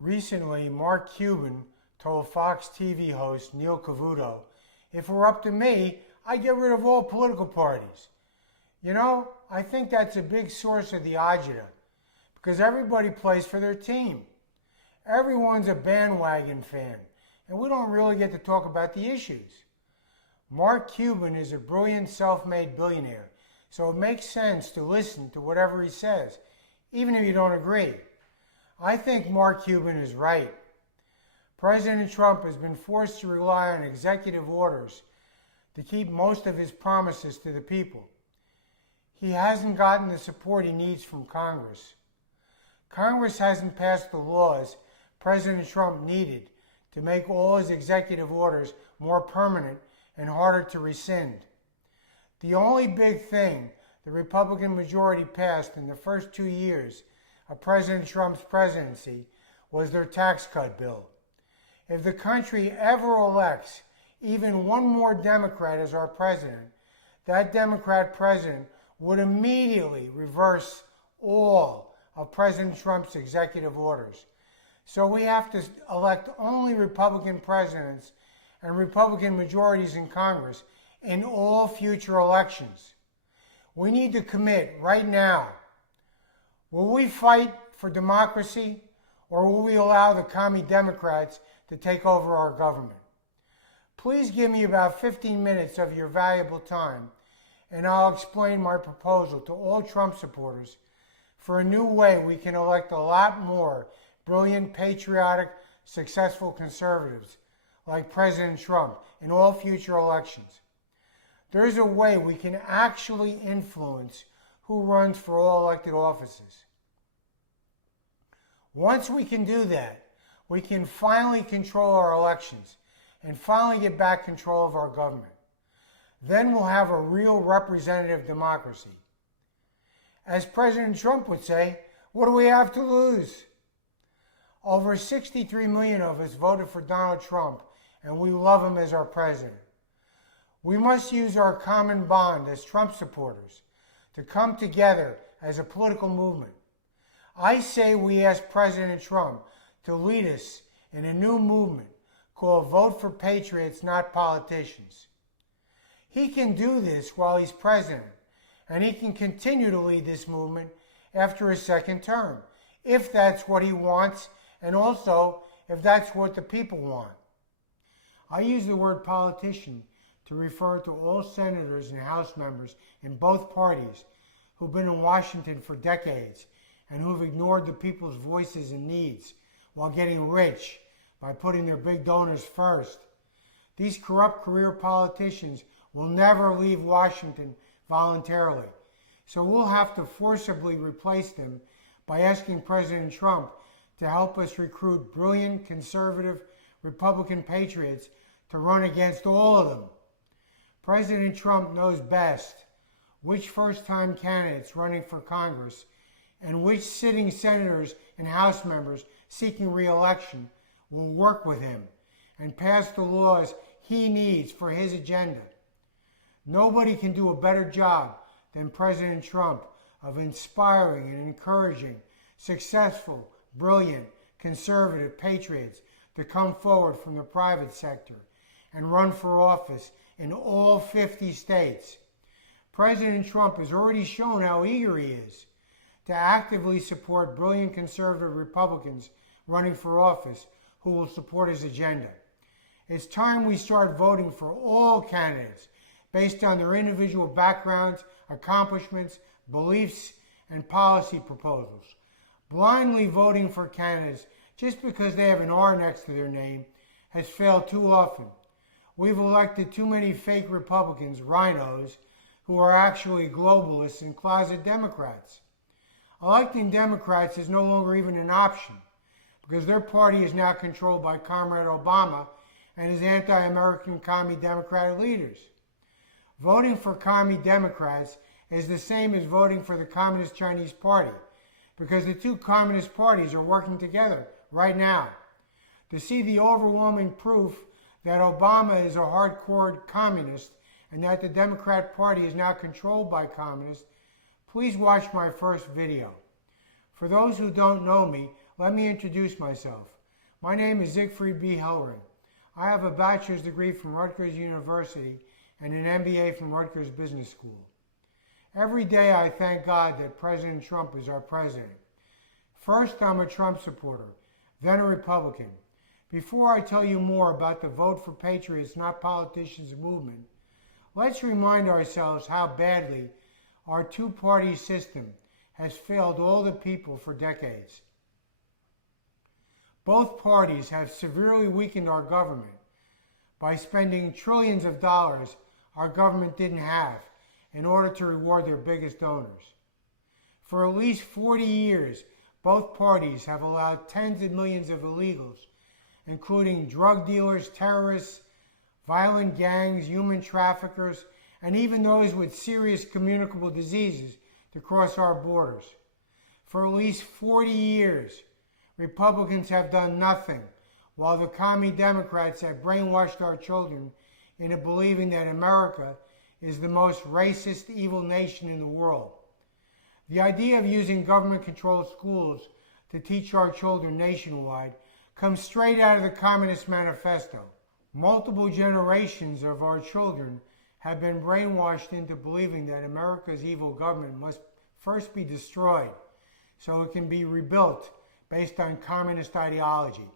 Recently, Mark Cuban told Fox TV host Neil Cavuto, if it were up to me, I'd get rid of all political parties. You know, I think that's a big source of the agita because everybody plays for their team. Everyone's a bandwagon fan, and we don't really get to talk about the issues. Mark Cuban is a brilliant self-made billionaire, so it makes sense to listen to whatever he says, even if you don't agree. I think Mark Cuban is right. President Trump has been forced to rely on executive orders to keep most of his promises to the people. He hasn't gotten the support he needs from Congress. Congress hasn't passed the laws President Trump needed to make all his executive orders more permanent and harder to rescind. The only big thing the Republican majority passed in the first 2 years of President Trump's presidency was their tax cut bill. If the country ever elects even one more Democrat as our president, that Democrat president would immediately reverse all of President Trump's executive orders. So we have to elect only Republican presidents and Republican majorities in Congress in all future elections. We need to commit right now. Will we fight for democracy, or will we allow the commie Democrats to take over our government? Please give me about 15 minutes of your valuable time, and I'll explain my proposal to all Trump supporters for a new way we can elect a lot more brilliant, patriotic, successful conservatives like President Trump in all future elections. There is a way we can actually influence who runs for all elected offices. Once we can do that, we can finally control our elections and finally get back control of our government. Then we'll have a real representative democracy. As President Trump would say, what do we have to lose? Over 63 million of us voted for Donald Trump, and we love him as our president. We must use our common bond as Trump supporters to come together as a political movement. I say we ask President Trump to lead us in a new movement called Vote for Patriots, Not Politicians. He can do this while he's president, and he can continue to lead this movement after his second term, if that's what he wants, and also if that's what the people want. I use the word politician to refer to all senators and House members in both parties who've been in Washington for decades and who've ignored the people's voices and needs while getting rich by putting their big donors first. These corrupt career politicians will never leave Washington voluntarily, so we'll have to forcibly replace them by asking President Trump to help us recruit brilliant, conservative, Republican patriots to run against all of them. President Trump knows best which first-time candidates running for Congress and which sitting senators and House members seeking re-election will work with him and pass the laws he needs for his agenda. Nobody can do a better job than President Trump of inspiring and encouraging successful, brilliant, conservative patriots to come forward from the private sector and run for office in all 50 states. President Trump has already shown how eager he is to actively support brilliant conservative Republicans running for office who will support his agenda. It's time we start voting for all candidates based on their individual backgrounds, accomplishments, beliefs, and policy proposals. Blindly voting for candidates just because they have an R next to their name has failed too often. We've elected too many fake Republicans, rhinos, who are actually globalists and closet Democrats. Electing Democrats is no longer even an option because their party is now controlled by Comrade Obama and his anti-American commie Democratic leaders. Voting for commie Democrats is the same as voting for the Communist Chinese Party because the two communist parties are working together right now. To see the overwhelming proof that Obama is a hardcore communist and that the Democrat Party is now controlled by communists, please watch my first video. For those who don't know me, let me introduce myself. My name is Siegfried B. Hellring. I have a bachelor's degree from Rutgers University and an MBA from Rutgers Business School. Every day I thank God that President Trump is our president. First, I'm a Trump supporter, then a Republican. Before I tell you more about the Vote for Patriots, Not Politicians movement, let's remind ourselves how badly our two-party system has failed all the people for decades. Both parties have severely weakened our government by spending trillions of dollars our government didn't have in order to reward their biggest donors. For at least 40 years, both parties have allowed tens of millions of illegals, including drug dealers, terrorists, violent gangs, human traffickers, and even those with serious communicable diseases to cross our borders. For at least 40 years, Republicans have done nothing, while the commie Democrats have brainwashed our children into believing that America is the most racist, evil nation in the world. The idea of using government-controlled schools to teach our children nationwide comes straight out of the Communist Manifesto. Multiple generations of our children have been brainwashed into believing that America's evil government must first be destroyed so it can be rebuilt based on communist ideology.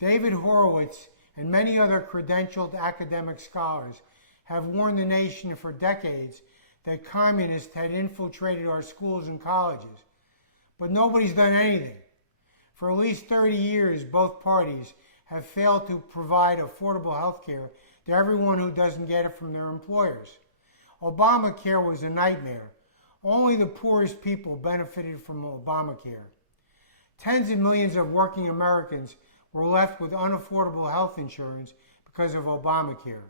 David Horowitz and many other credentialed academic scholars have warned the nation for decades that communists had infiltrated our schools and colleges, but nobody's done anything. For at least 30 years, both parties have failed to provide affordable health care to everyone who doesn't get it from their employers. Obamacare was a nightmare. Only the poorest people benefited from Obamacare. Tens of millions of working Americans were left with unaffordable health insurance because of Obamacare.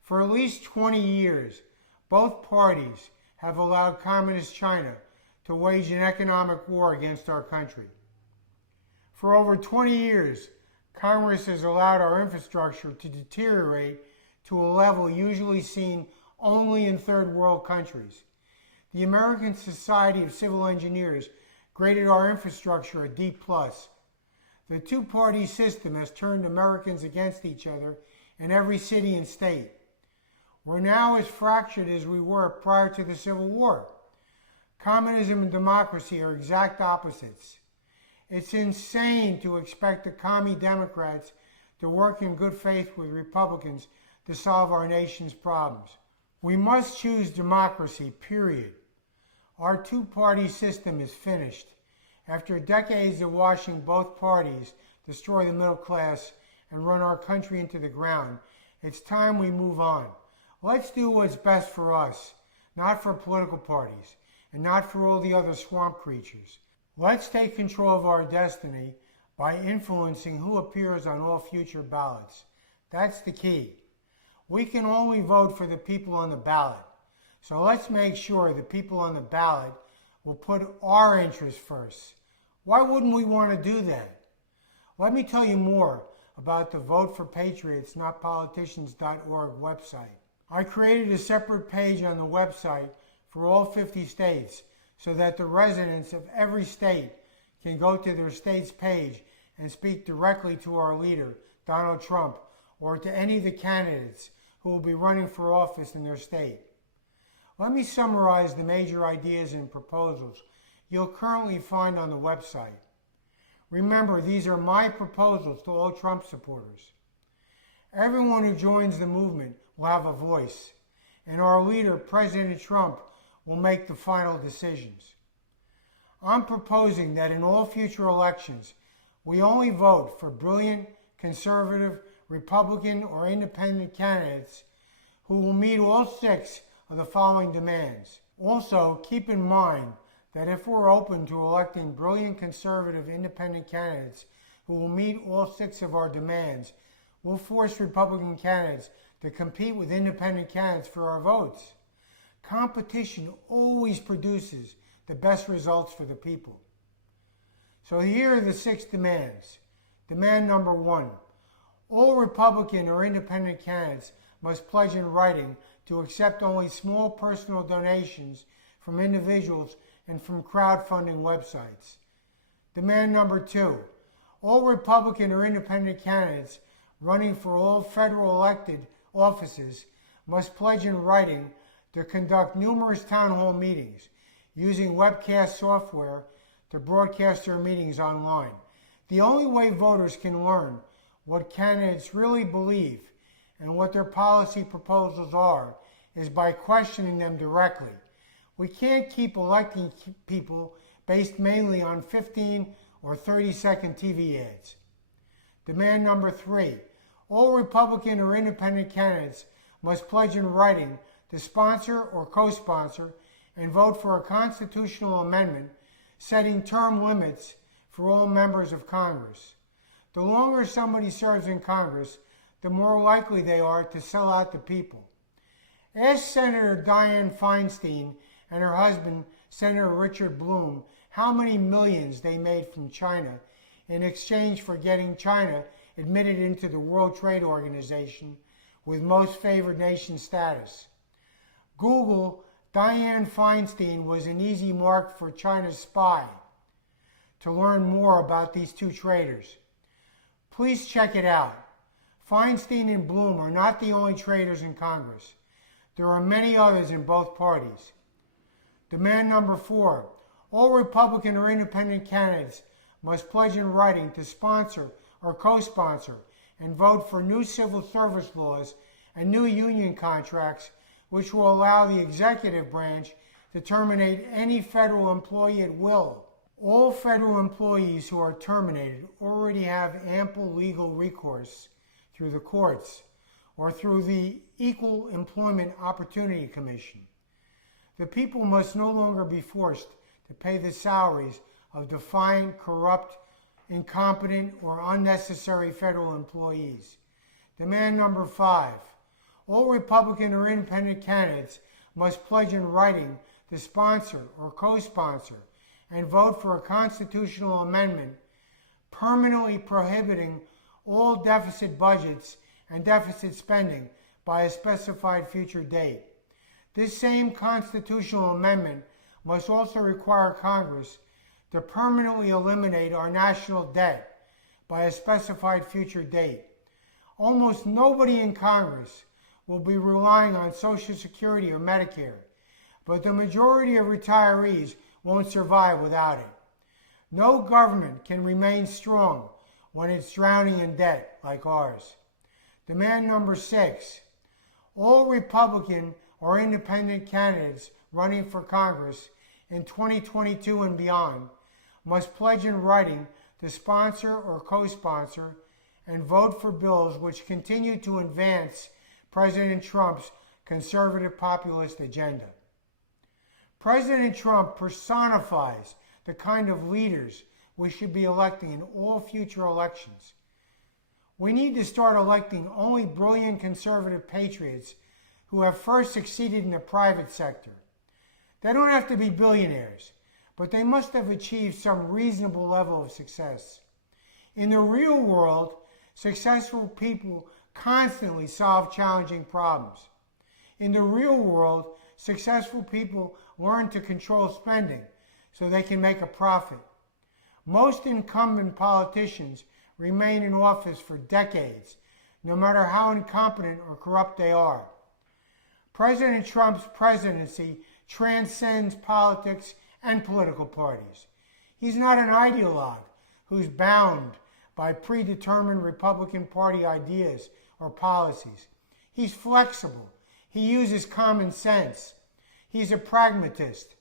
For at least 20 years, both parties have allowed Communist China to wage an economic war against our country. For over 20 years, Congress has allowed our infrastructure to deteriorate to a level usually seen only in third world countries. The American Society of Civil Engineers graded our infrastructure a D+. The two-party system has turned Americans against each other in every city and state. We're now as fractured as we were prior to the Civil War. Communism and democracy are exact opposites. It's insane to expect the commie Democrats to work in good faith with Republicans to solve our nation's problems. We must choose democracy, period. Our two-party system is finished. After decades of watching both parties destroy the middle class and run our country into the ground, it's time we move on. Let's do what's best for us, not for political parties, and not for all the other swamp creatures. Let's take control of our destiny by influencing who appears on all future ballots. That's the key. We can only vote for the people on the ballot. So let's make sure the people on the ballot will put our interests first. Why wouldn't we want to do that? Let me tell you more about the Vote for Patriots, Not Politicians.org website. I created a separate page on the website for all 50 states so that the residents of every state can go to their state's page and speak directly to our leader, Donald Trump, or to any of the candidates who will be running for office in their state. Let me summarize the major ideas and proposals you'll currently find on the website. Remember, these are my proposals to all Trump supporters. Everyone who joins the movement will have a voice, and our leader, President Trump, will make the final decisions. I'm proposing that in all future elections, we only vote for brilliant, conservative, Republican, or independent candidates who will meet all 6 of the following demands. Also, keep in mind that if we're open to electing brilliant, conservative, independent candidates who will meet all 6 of our demands, we'll force Republican candidates to compete with independent candidates for our votes. Competition always produces the best results for the people. So here are the 6 demands. Demand number 1, all Republican or independent candidates must pledge in writing to accept only small personal donations from individuals and from crowdfunding websites. Demand number 2, all Republican or independent candidates running for all federal elected offices must pledge in writing to conduct numerous town hall meetings using webcast software to broadcast their meetings online. The only way voters can learn what candidates really believe and what their policy proposals are is by questioning them directly. We can't keep electing people based mainly on 15 or 30-second TV ads. Demand number 3, all Republican or independent candidates must pledge in writing to sponsor or co-sponsor and vote for a constitutional amendment setting term limits for all members of Congress. The longer somebody serves in Congress, the more likely they are to sell out the people. Ask Senator Dianne Feinstein and her husband, Senator Richard Bloom, how many millions they made from China in exchange for getting China admitted into the World Trade Organization with most favored nation status. Google Dianne Feinstein was an easy mark for China's spy to learn more about these two traitors. Please check it out. Feinstein and Bloom are not the only traitors in Congress. There are many others in both parties. Demand number 4, all Republican or independent candidates must pledge in writing to sponsor or co-sponsor and vote for new civil service laws and new union contracts which will allow the executive branch to terminate any federal employee at will. All federal employees who are terminated already have ample legal recourse through the courts or through the Equal Employment Opportunity Commission. The people must no longer be forced to pay the salaries of defiant, corrupt, incompetent, or unnecessary federal employees. Demand number 5, all Republican or independent candidates must pledge in writing to sponsor or co-sponsor and vote for a constitutional amendment permanently prohibiting all deficit budgets and deficit spending by a specified future date. This same constitutional amendment must also require Congress to permanently eliminate our national debt by a specified future date. Almost nobody in Congress will be relying on Social Security or Medicare, but the majority of retirees won't survive without it. No government can remain strong when it's drowning in debt like ours. Demand number 6, all Republican or independent candidates running for Congress in 2022 and beyond must pledge in writing to sponsor or co-sponsor and vote for bills which continue to advance President Trump's conservative populist agenda. President Trump personifies the kind of leaders we should be electing in all future elections. We need to start electing only brilliant conservative patriots who have first succeeded in the private sector. They don't have to be billionaires, but they must have achieved some reasonable level of success. In the real world, successful people constantly solve challenging problems. In the real world, successful people learn to control spending so they can make a profit. Most incumbent politicians remain in office for decades, no matter how incompetent or corrupt they are. President Trump's presidency transcends politics and political parties. He's not an ideologue who's bound by predetermined Republican Party ideas or policies. He's flexible. He uses common sense. He's a pragmatist.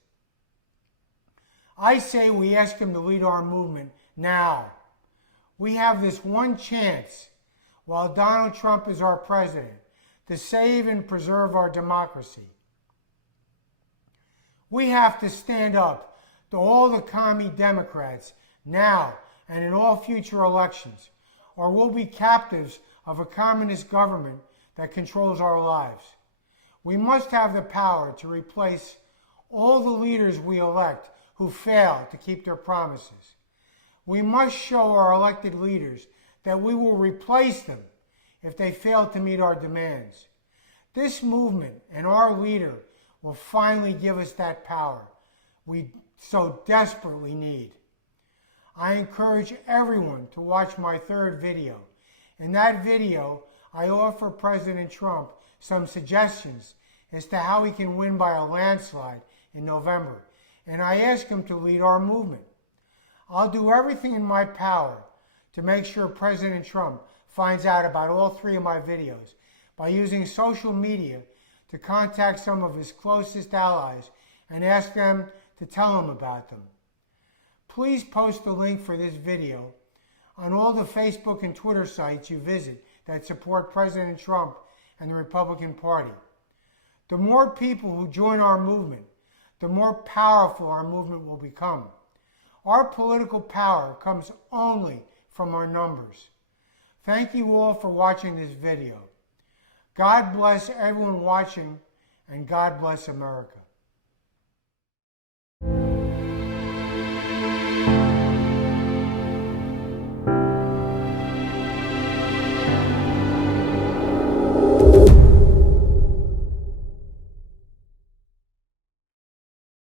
I say we ask him to lead our movement now. We have this one chance, while Donald Trump is our president, to save and preserve our democracy. We have to stand up to all the commie Democrats now and in all future elections, or we'll be captives of a communist government that controls our lives. We must have the power to replace all the leaders we elect who fail to keep their promises. We must show our elected leaders that we will replace them if they fail to meet our demands. This movement and our leader will finally give us that power we so desperately need. I encourage everyone to watch my third video. In that video, I offer President Trump some suggestions as to how he can win by a landslide in November, and I ask him to lead our movement. I'll do everything in my power to make sure President Trump finds out about all three of my videos by using social media to contact some of his closest allies and ask them to tell him about them. Please post the link for this video on all the Facebook and Twitter sites you visit that support President Trump and the Republican Party. The more people who join our movement, the more powerful our movement will become. Our political power comes only from our numbers. Thank you all for watching this video. God bless everyone watching, and God bless America.